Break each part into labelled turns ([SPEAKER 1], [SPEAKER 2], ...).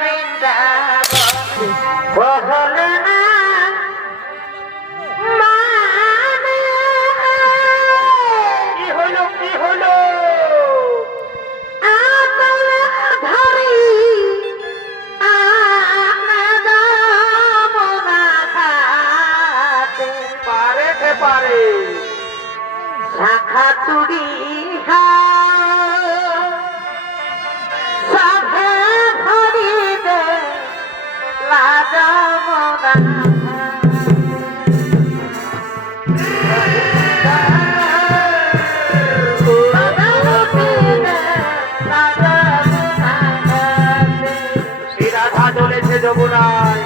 [SPEAKER 1] বৃন্দাবন
[SPEAKER 2] যমুনায়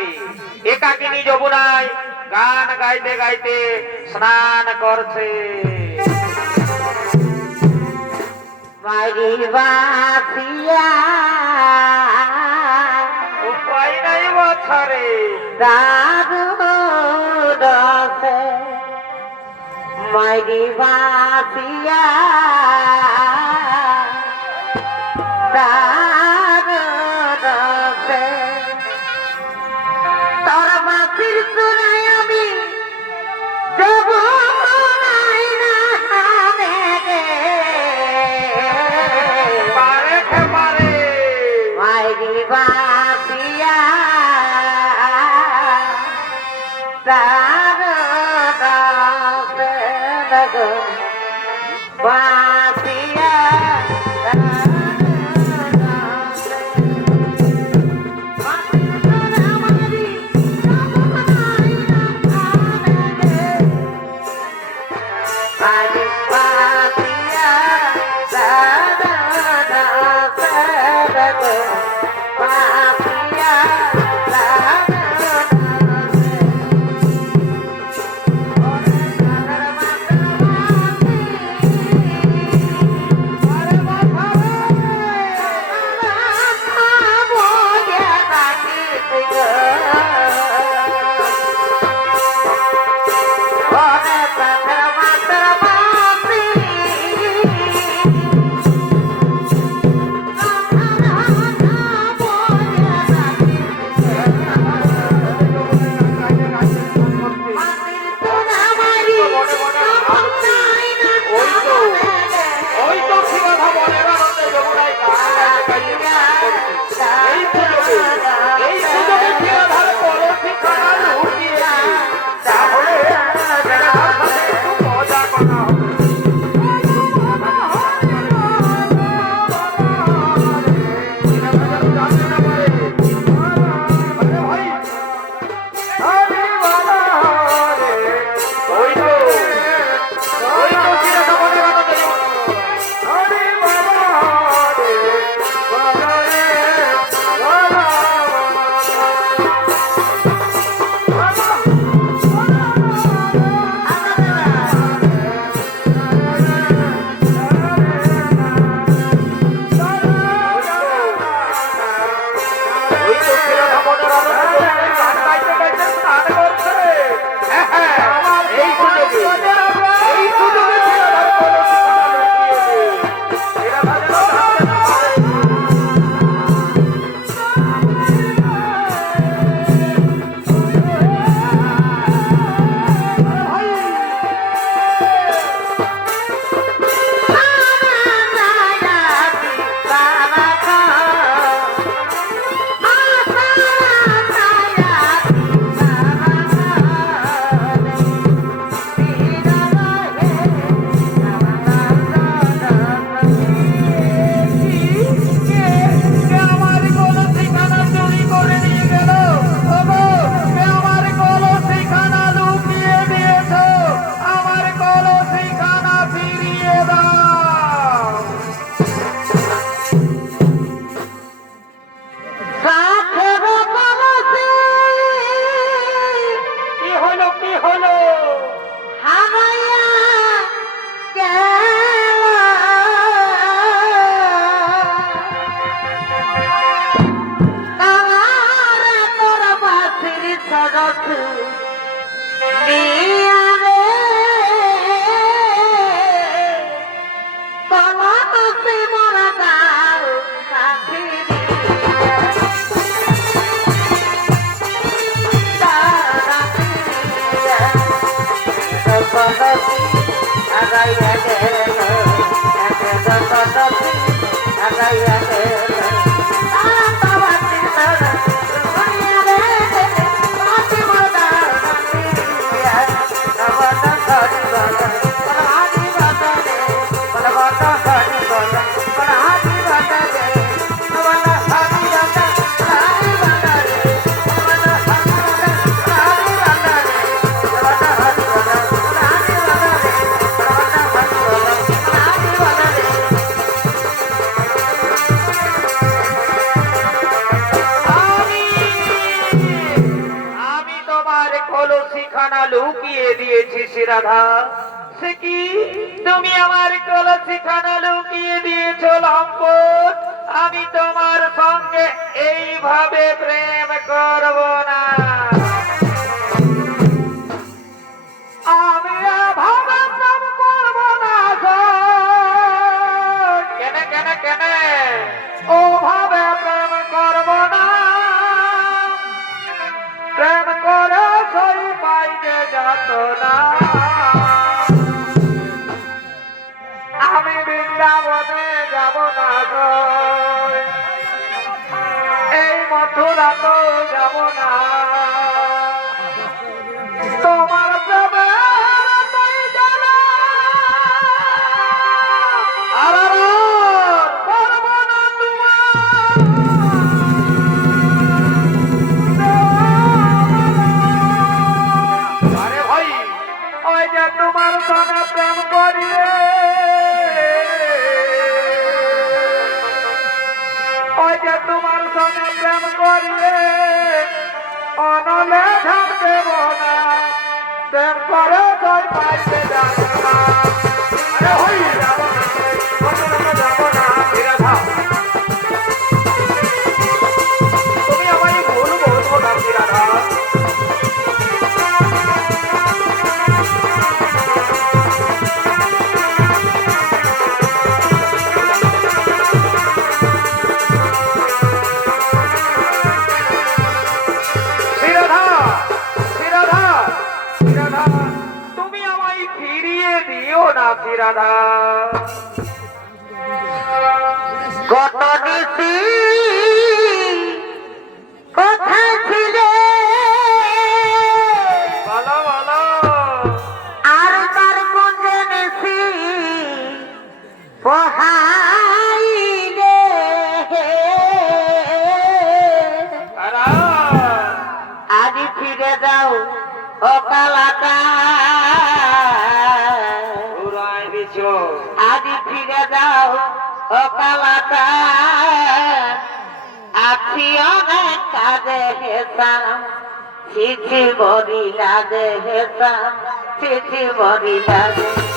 [SPEAKER 2] আসবে একাকিনী যমুনায় গান গাইতে গাইতে স্নান করছে। উপায় নাই বছরে।
[SPEAKER 1] মাইরি বাসিয়া
[SPEAKER 2] আল্লাহ। আমি তোমার সঙ্গে এইভাবে প্রেম করব না। আমি এভাবে প্রেম প্রেম করব না। প্রেম না। আমি বৃন্দাবনে যাব না প্রেম পাশে কই ফিরিয়ে দিও না ফিরানা।
[SPEAKER 1] কত নিশি ও কালাটা আছি অনেক কাজে হেসাম চিঠি বরিলা লাগে হেসাম চিঠি বরিলা লাগে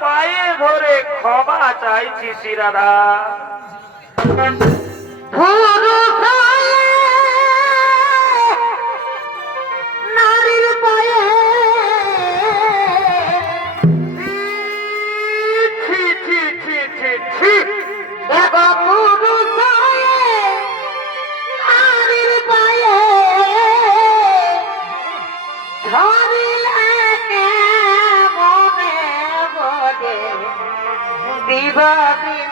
[SPEAKER 2] পায়ে ধরে ক্ষমা চাইছি শ্রীরাধা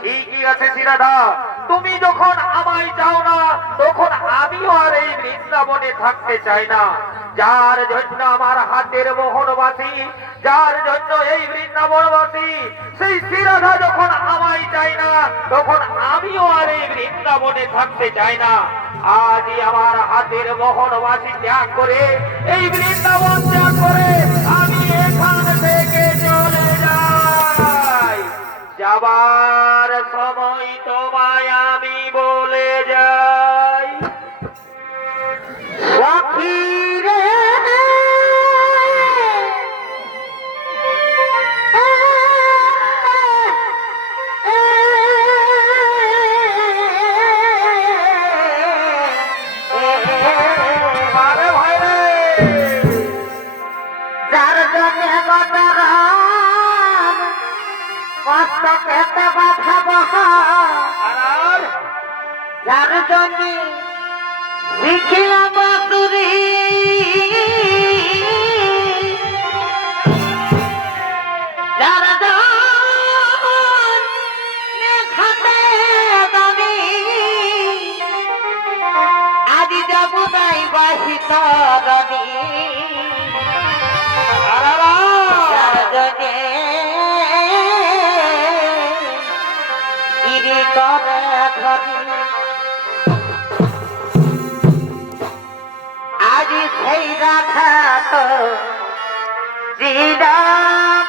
[SPEAKER 2] ঠিকই তুমি যখন আমায় চাও না, তখন আমিও আর এই বৃন্দাবনে থাকতে চাই না। যার জন্য আমার হাতের মোহনবাসী, যার জন্য এই বৃন্দাবনবাসী, সেই শ্রীরাধা যখন আমায় চাই না, তখন আমিও আর এই বৃন্দাবনে থাকতে চাই না। আজই আমার হাতের মোহনবাসী ত্যাগ করে, এই বৃন্দাবন ত্যাগ করে যাবার সময়
[SPEAKER 1] যার জন্যে গিরি আজি সেই রাখা তো জিরামারে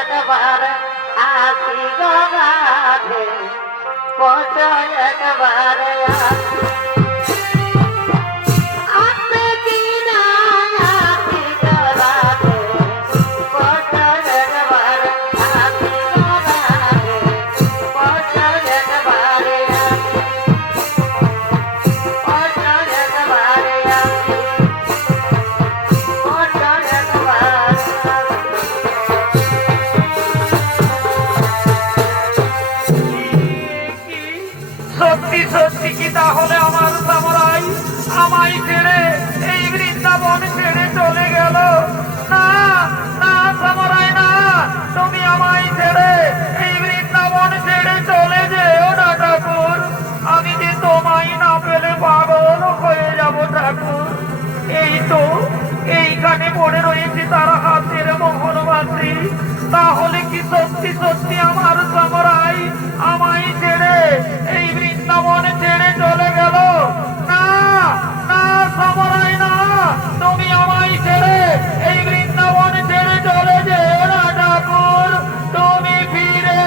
[SPEAKER 1] একবার আসি গরাধে বসয় একবার আসে।
[SPEAKER 2] এইখানে পড়ে রয়েছে তার হাতের মোহনবাসী তাহলে কি সত্যি সত্যি আমার সামরাই আমায় ছেড়ে এই বৃন্দাবন ছেড়ে চলে গেল? না না সামরাই না, তুমি আমায় ছেড়ে এই ছেড়ে চলে না ঠাকুর, তুমি ফিরে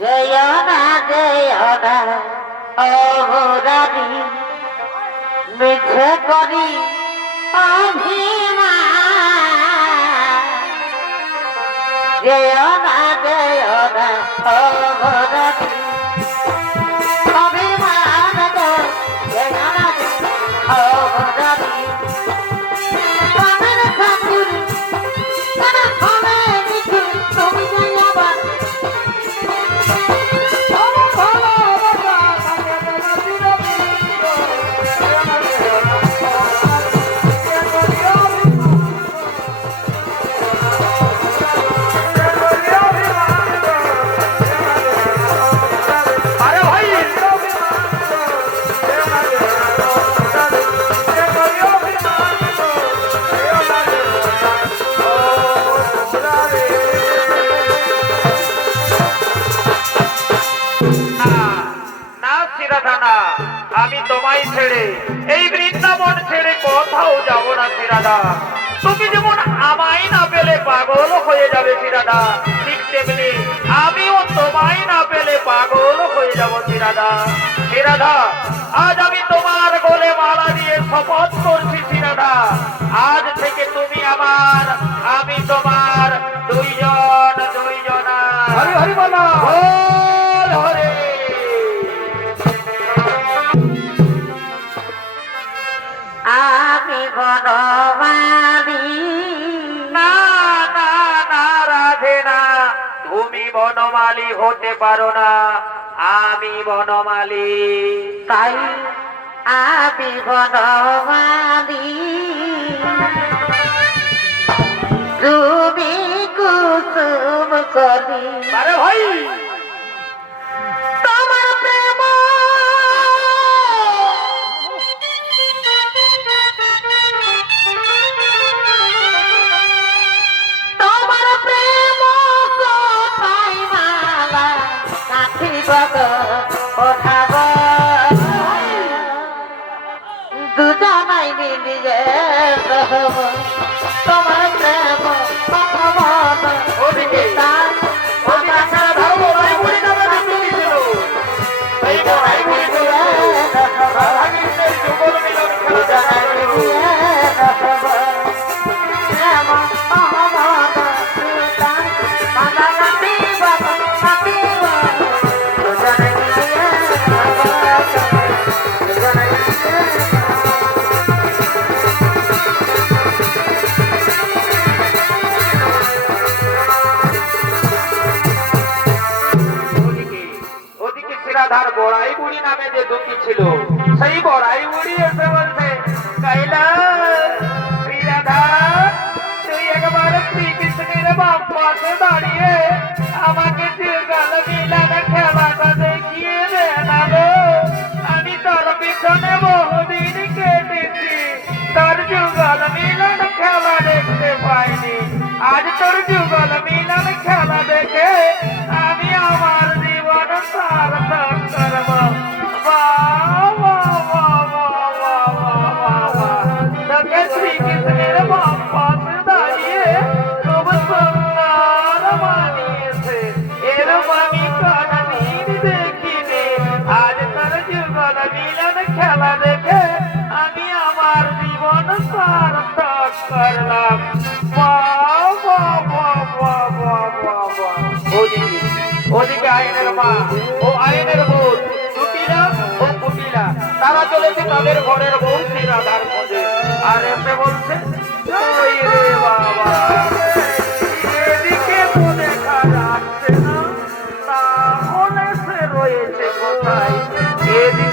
[SPEAKER 1] জয় না জয় না মিছে করি অভিমান জয় না জয় না অহরারি অভিমান জয় না অহরারি
[SPEAKER 2] সিরাধা ঠিক তেমনি আমিও তোমায় না পেলে পাগল হয়ে যাব সিরাধা সিরাধা আজ আমি তোমার গোলে মালা দিয়ে শপথ করছি সিরাধা আজ থেকে তুমি আমার, আমি তোমার দুইজনা
[SPEAKER 1] বনমালী
[SPEAKER 2] হতে পারো না। আমি বনমালী।
[SPEAKER 1] তাই আমি বনমালি। তুমি কুসুম করি।
[SPEAKER 2] আরে ভাই!
[SPEAKER 1] কাঠিব ওঠাব দুজনাই মিলিয়ে রহব। তোমার প্রেম মন
[SPEAKER 2] ওদিকে ওদিকে ছেড়ে নামে যে দুটি ছিল, সেই বড়াই বুড়ি এসে বলছে কাইলা শিরাধার তুই একবার শ্রীকৃষ্ণের বাপ পাশে দাঁড়িয়ে আমাকে যুগল মিলান খেলাটা দেখিয়ে দে না আমি তোর পিছনে বহুদিন কেটেছি, তোর যুগল মিলন খেলা দেখতে পাইনি। আজ তোর যুগল মিলন খেলা তারা তাদের ঘরের বউ সিরাদার খোঁজে। আর এসে বলছে বাবা এদিকে সে রয়েছে কোথায়? এদিকে